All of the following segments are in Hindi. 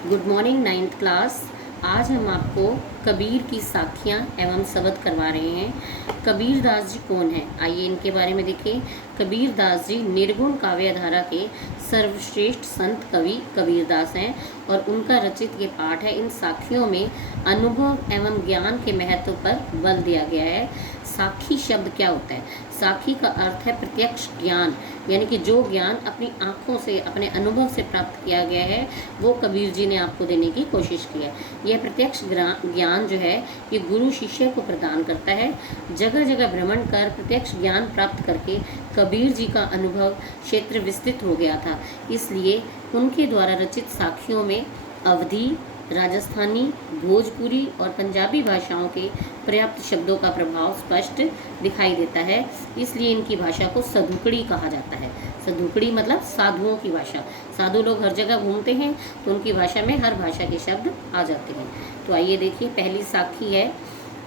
Good morning ninth class. आज हम आपको कबीर की साखियाँ एवं शब्द करवा रहे हैं। कबीर दास जी कौन है, आइए इनके बारे में देखें। कबीर दास जी निर्गुण काव्य धारा के सर्वश्रेष्ठ संत कवि कबीर दास हैं और उनका रचित ये पाठ है। इन साखियों में अनुभव एवं ज्ञान के महत्व पर बल दिया गया है। साखी शब्द क्या होता है? साखी का अर्थ है प्रत्यक्ष ज्ञान, यानी कि जो ज्ञान अपनी आँखों से, अपने अनुभव से प्राप्त किया गया है, वो कबीर जी ने आपको देने की कोशिश की है। यह प्रत्यक्ष ज्ञान जो है, ये गुरु शिष्य को प्रदान करता है। जगह जगह भ्रमण कर प्रत्यक्ष ज्ञान प्राप्त करके कबीर जी का अनुभव क्षेत्र विस्तृत हो गया था। इसलिए उनके द्वारा रचित साखियों में अवधी, राजस्थानी, भोजपुरी और पंजाबी भाषाओं के पर्याप्त शब्दों का प्रभाव स्पष्ट दिखाई देता है। इसलिए इनकी भाषा को सधुकड़ी कहा जाता है। सधुकड़ी मतलब साधुओं की भाषा। साधु लोग हर जगह घूमते हैं तो उनकी भाषा में हर भाषा के शब्द आ जाते हैं। तो आइए देखिए, पहली साखी है।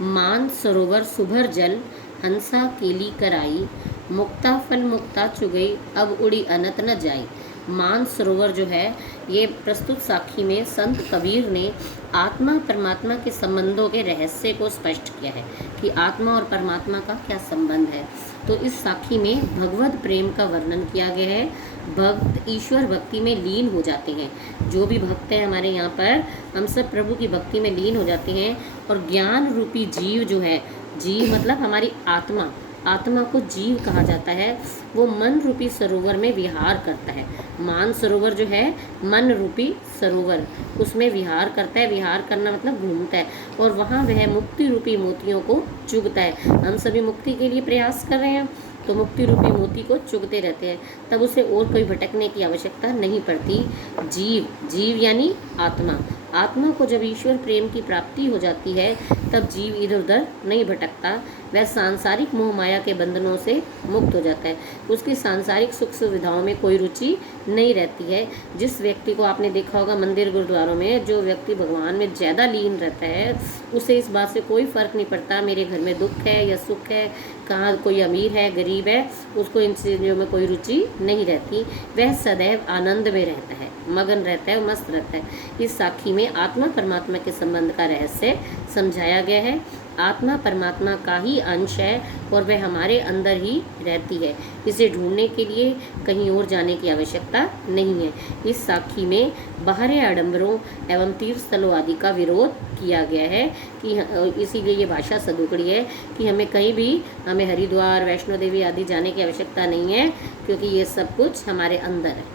मान सरोवर सुभर जल, हंसा केली कराई, मुक्ता फल मुक्ता चुगई, अब उड़ी अनत न जाई। मान सरोवर जो है, ये प्रस्तुत साखी में संत कबीर ने आत्मा परमात्मा के संबंधों के रहस्य को स्पष्ट किया है कि आत्मा और परमात्मा का क्या संबंध है। तो इस साखी में भगवत प्रेम का वर्णन किया गया है। भक्त ईश्वर भक्ति में लीन हो जाते हैं। जो भी भक्त हैं हमारे यहाँ पर, हम सब प्रभु की भक्ति में लीन हो जाते हैं। और ज्ञान रूपी जीव जो है, जीव मतलब हमारी आत्मा, आत्मा को जीव कहा जाता है, वो मन रूपी सरोवर में विहार करता है। मान सरोवर जो है, मन रूपी सरोवर, उसमें विहार करता है। विहार करना मतलब घूमता है, और वहाँ वह मुक्ति रूपी मोतियों को चुगता है। हम सभी मुक्ति के लिए प्रयास कर रहे हैं, तो मुक्ति रूपी मोती को चुगते रहते हैं, तब उसे और कोई भटकने की आवश्यकता नहीं पड़ती। जीव, जीव यानी आत्मा। आत्मा को जब ईश्वर प्रेम की प्राप्ति हो जाती है, तब जीव इधर उधर नहीं भटकता, वह सांसारिक मोह माया के बंधनों से मुक्त हो जाता है। उसकी सांसारिक सुख सुविधाओं में कोई रुचि नहीं रहती है। जिस व्यक्ति को आपने देखा होगा मंदिर गुरुद्वारों में, जो व्यक्ति भगवान में ज़्यादा लीन रहता है, उसे इस बात से कोई फ़र्क नहीं पड़ता मेरे घर में दुख है या सुख है, कहाँ कोई अमीर है गरीब है, उसको इन चीज़ों में कोई रुचि नहीं रहती। वह सदैव आनंद में रहता है, मगन रहता है, मस्त रहता है। इस साखी में आत्मा परमात्मा के संबंध का रहस्य समझाया गया है। आत्मा परमात्मा का ही अंश है और वह हमारे अंदर ही रहती है। इसे ढूंढने के लिए कहीं और जाने की आवश्यकता नहीं है। इस साखी में बाहरी आडंबरों एवं तीर्थ स्थलों आदि का विरोध किया गया है कि इसीलिए ये भाषा सधुकड़ी है कि हमें कहीं भी, हमें हरिद्वार, वैष्णो देवी आदि जाने की आवश्यकता नहीं है, क्योंकि ये सब कुछ हमारे अंदर है।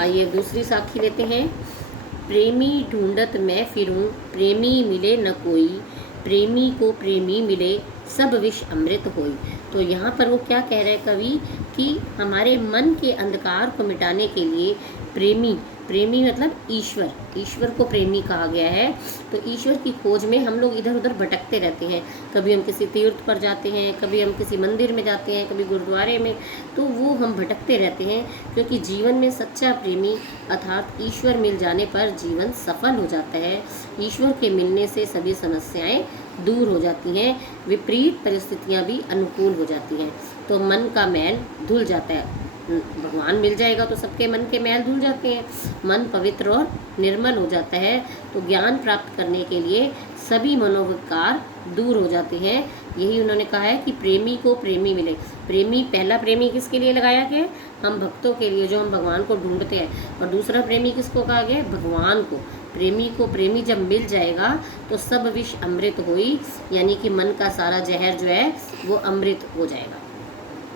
आइए दूसरी साखी लेते हैं। प्रेमी ढूंढत मैं फिरूं, प्रेमी मिले न कोई, प्रेमी को प्रेमी मिले, सब विष अमृत होई। तो यहाँ पर वो क्या कह रहे हैं कवि, कि हमारे मन के अंधकार को मिटाने के लिए प्रेमी, प्रेमी मतलब ईश्वर, ईश्वर को प्रेमी कहा गया है। तो ईश्वर की खोज में हम लोग इधर उधर भटकते रहते हैं। कभी हम किसी तीर्थ पर जाते हैं, कभी हम किसी मंदिर में जाते हैं, कभी गुरुद्वारे में, तो वो हम भटकते रहते हैं, क्योंकि जीवन में सच्चा प्रेमी अर्थात ईश्वर मिल जाने पर जीवन सफल हो जाता है। ईश्वर के मिलने से सभी समस्याएं दूर हो जाती हैं, विपरीत परिस्थितियां भी अनुकूल हो जाती हैं। तो मन का मैल धुल जाता है। भगवान मिल जाएगा तो सबके मन के मैल धुल जाते हैं, मन पवित्र और निर्मल हो जाता है। तो ज्ञान प्राप्त करने के लिए सभी मनोविकार दूर हो जाते हैं। यही उन्होंने कहा है कि प्रेमी को प्रेमी मिले। प्रेमी, पहला प्रेमी किसके लिए लगाया गया है? हम भक्तों के लिए, जो हम भगवान को ढूंढते हैं। और दूसरा प्रेमी किसको कहा गया है? भगवान को। प्रेमी को प्रेमी जब मिल जाएगा तो सब विष अमृत होई, यानी कि मन का सारा जहर जो है वो अमृत हो जाएगा।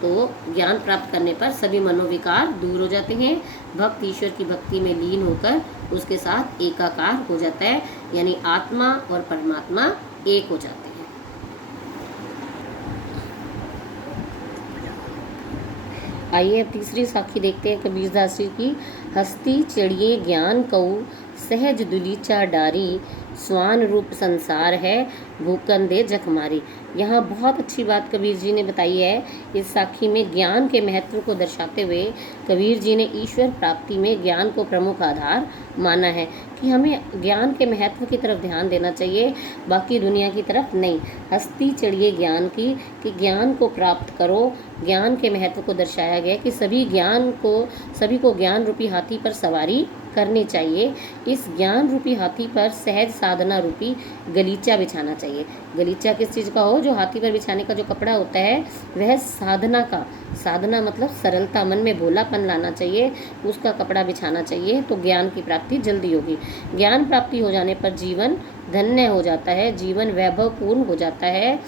तो ज्ञान प्राप्त करने पर सभी मनोविकार दूर हो जाते हैं। भक्त ईश्वर की भक्ति में लीन होकर उसके साथ एकाकार हो जाता है, यानी आत्मा और परमात्मा एक हो जाते हैं। आइए अब तीसरी साखी देखते हैं कबीरदास जी की। हस्ती चढ़िए ज्ञान कऊ, सहज दुलीचा डारी, स्वान रूप संसार है, भूकन दे जखमारी। यहाँ बहुत अच्छी बात कबीर जी ने बताई है। इस साखी में ज्ञान के महत्व को दर्शाते हुए कबीर जी ने ईश्वर प्राप्ति में ज्ञान को प्रमुख आधार माना है कि हमें ज्ञान के महत्व की तरफ ध्यान देना चाहिए, बाकी दुनिया की तरफ नहीं। हस्ती चढ़िए ज्ञान की, कि ज्ञान को प्राप्त करो। ज्ञान के महत्व को दर्शाया गया कि सभी को ज्ञान रूपी हाथी पर सवारी करनी चाहिए। इस ज्ञान रूपी हाथी पर सहज साधना रूपी गलीचा बिछाना चाहिए। गलीचा किस चीज़ का हो? जो हाथी पर बिछाने का जो कपड़ा होता है वह साधना का, साधना मतलब सरलता, मन में भोलापन लाना चाहिए, उसका कपड़ा बिछाना चाहिए, तो ज्ञान की प्राप्ति जल्दी होगी। ज्ञान प्राप्ति हो जाने पर जीवन धन्य हो जाता है, जीवन वैभवपूर्ण हो जाता है।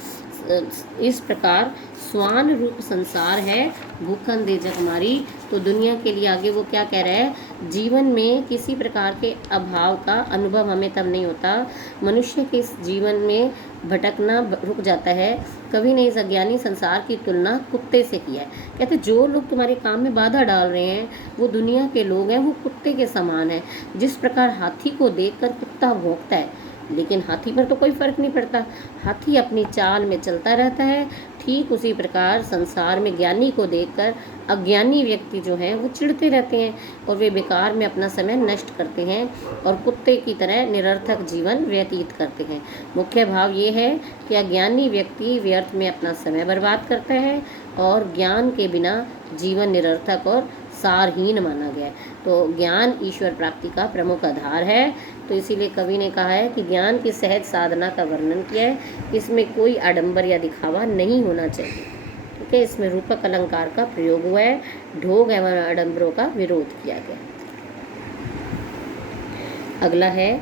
इस प्रकार स्वान रूप संसार है, भूखन दे जगमारी। तो दुनिया के लिए आगे वो क्या कह रहा है? जीवन में किसी प्रकार के अभाव का अनुभव हमें तब नहीं होता, मनुष्य के इस जीवन में भटकना रुक जाता है। कभी ने इस अज्ञानी संसार की तुलना कुत्ते से किया है। कहते जो लोग तुम्हारे काम में बाधा डाल रहे हैं वो दुनिया के लोग हैं, वो कुत्ते के समान हैं। जिस प्रकार हाथी को देखकर कुत्ता भौंकता है, लेकिन हाथी पर तो कोई फर्क नहीं पड़ता, हाथी अपनी चाल में चलता रहता है। ठीक उसी प्रकार संसार में ज्ञानी को देखकर अज्ञानी व्यक्ति जो हैं वो चिढ़ते रहते हैं और वे बेकार में अपना समय नष्ट करते हैं और कुत्ते की तरह निरर्थक जीवन व्यतीत करते हैं। मुख्य भाव ये है कि अज्ञानी व्यक्ति व्यर्थ में अपना समय बर्बाद करता है और ज्ञान के बिना जीवन निरर्थक और सारहीन माना गया है। तो ज्ञान ईश्वर प्राप्ति का प्रमुख आधार है। तो इसीलिए कवि ने कहा है कि ज्ञान की सहज साधना का वर्णन किया है, इसमें कोई आडंबर या दिखावा नहीं होना चाहिए। ठीक है, इसमें रूपक अलंकार का प्रयोग हुआ है, ढोंग एवं आडंबरों का विरोध किया गया। अगला है,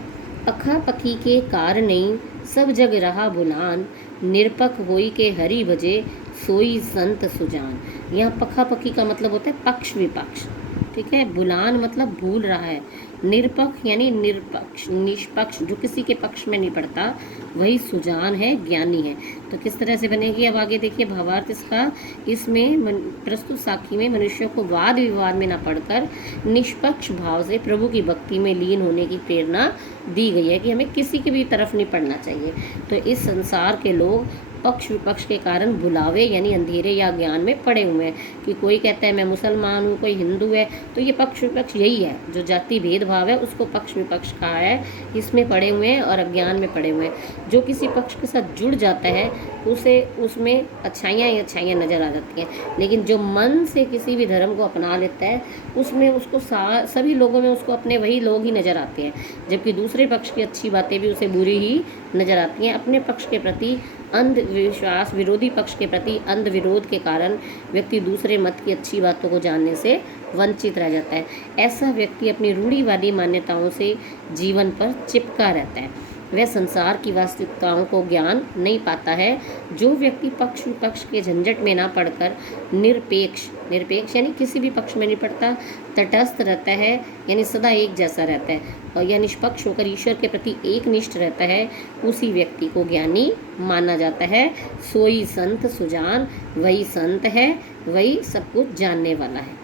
पखा पखी के कारणे सब जग रहा बुलान, निरपक होई के हरि भजे सोई संत सुजान। यहाँ पखा पखी का मतलब होता है पक्ष विपक्ष। ठीक है, बुलान मतलब भूल रहा है, निरपक्ष यानी निष्पक्ष, जो किसी के पक्ष में नहीं पड़ता, वही सुजान है, ज्ञानी है। तो किस तरह से बनेगी अब आगे देखिए भावार्थ इसका। इसमें प्रस्तुत साखी में मनुष्य को वाद विवाद में न पड़कर निष्पक्ष भाव से प्रभु की भक्ति में लीन होने की प्रेरणा दी गई है कि हमें किसी की भी तरफ नहीं पड़ना चाहिए। तो इस संसार के लोग पक्ष विपक्ष के कारण भुलावे यानी अंधेरे या ज्ञान में पड़े हुए हैं कि कोई कहता है मैं मुसलमान हूँ, कोई हिंदू है, तो ये पक्ष विपक्ष यही है, जो जाति भेदभाव है उसको पक्ष विपक्ष कहा है, इसमें पड़े हुए हैं और अज्ञान में पड़े हुए हैं। जो किसी पक्ष के साथ जुड़ जाता है उसे उसमें अच्छाइयाँ ही अच्छाइयाँ नज़र आ जाती हैं, लेकिन जो मन से किसी भी धर्म को अपना लेता है उसमें उसको सभी लोगों में उसको अपने वही लोग ही नज़र आते हैं, जबकि दूसरे पक्ष की अच्छी बातें भी उसे बुरी ही नज़र आती हैं। अपने पक्ष के प्रति अंधविश्वास, विरोधी पक्ष के प्रति अंध विरोध के कारण व्यक्ति दूसरे मत की अच्छी बातों को जानने से वंचित रह जाता है। ऐसा व्यक्ति अपनी रूढ़िवादी मान्यताओं से जीवन पर चिपका रहता है, वह संसार की वास्तविकताओं को ज्ञान नहीं पाता है। जो व्यक्ति पक्ष विपक्ष के झंझट में ना पड़कर निरपेक्ष यानी किसी भी पक्ष में नहीं पड़ता, तटस्थ रहता है यानी सदा एक जैसा रहता है और यह निष्पक्ष होकर ईश्वर के प्रति एकनिष्ठ रहता है, उसी व्यक्ति को ज्ञानी माना जाता है। सोई संत सुजान, वही संत है, वही सब कुछ जानने वाला है।